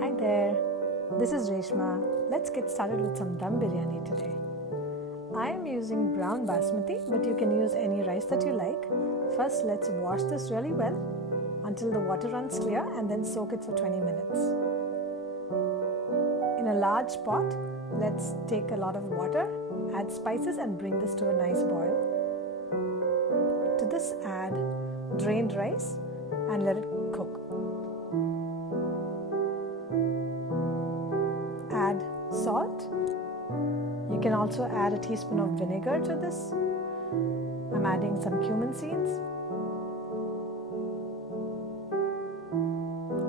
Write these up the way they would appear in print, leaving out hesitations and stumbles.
Hi there, this is Reshma. Let's get started with some dum biryani today. I am using brown basmati, but you can use any rice that you like. First, let's wash this really well until the water runs clear and then soak it for 20 minutes. In a large pot, let's take a lot of water, add spices and bring this to a nice boil. To this, add drained rice and let it cook. Add salt. You can also add a teaspoon of vinegar to this. I'm adding some cumin seeds.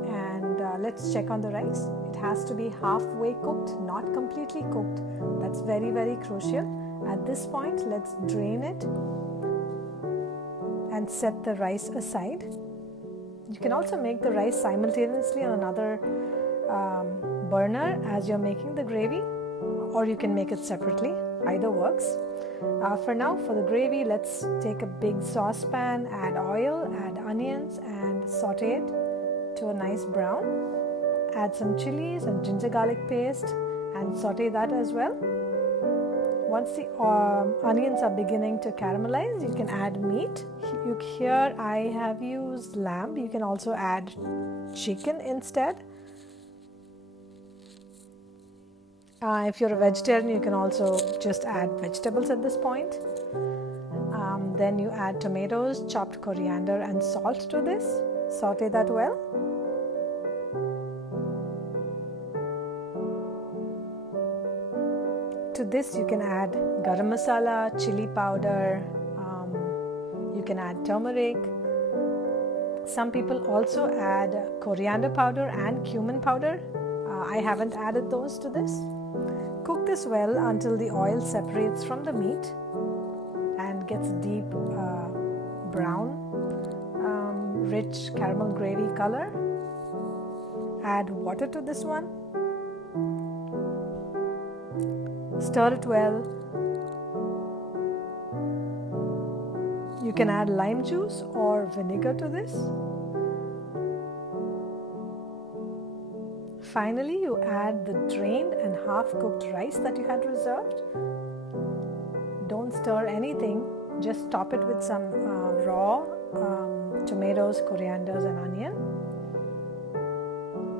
And let's check on the rice. It has to be halfway cooked, not completely cooked. That's very, very crucial. At this point, let's drain it and set the rice aside. You can also make the rice simultaneously on another burner as you're making the gravy, or you can make it separately. Either works. For now, for the gravy, let's take a big saucepan, add oil, add onions and saute it to a nice brown. Add some chilies and ginger garlic paste and saute that as well. Once the onions are beginning to caramelize, you can add meat. Here I have used lamb. You can also add chicken instead. If you're a vegetarian, you can also just add vegetables at this point. Then you add tomatoes, chopped coriander and salt to this. Saute that well. To this you can add garam masala, chili powder, you can add turmeric. Some people also add coriander powder and cumin powder. I haven't added those to this. Cook this well until the oil separates from the meat and gets deep brown, rich caramel gravy color. Add water to this one. Stir it well. You can add lime juice or vinegar to this. Finally, you add the drained and half-cooked rice that you had reserved. Don't stir anything, just top it with some raw tomatoes, corianders and onion.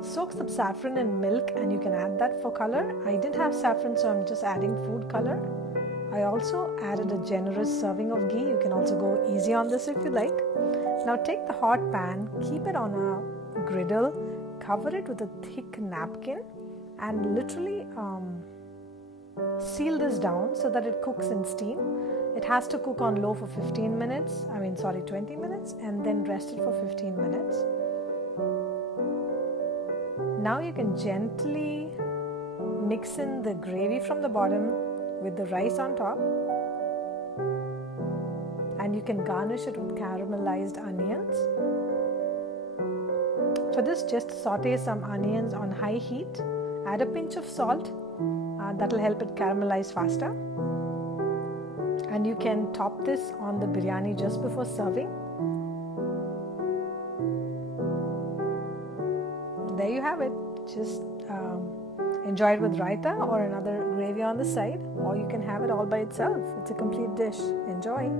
Soak some saffron in milk and you can add that for color. I didn't have saffron, so I'm just adding food color. I also added a generous serving of ghee. You can also go easy on this if you like. Now take the hot pan, keep it on a griddle, cover it with a thick napkin and literally seal this down so that it cooks in steam. It has to cook on low for 20 minutes and then rest it for 15 minutes. Now you can gently mix in the gravy from the bottom with the rice on top, and you can garnish it with caramelized onions. For this, just saute some onions on high heat, add a pinch of salt, that will help it caramelize faster, and you can top this on the biryani just before serving. There you have it. Just enjoy it with raita or another gravy on the side, or you can have it all by itself. It's a complete dish. Enjoy.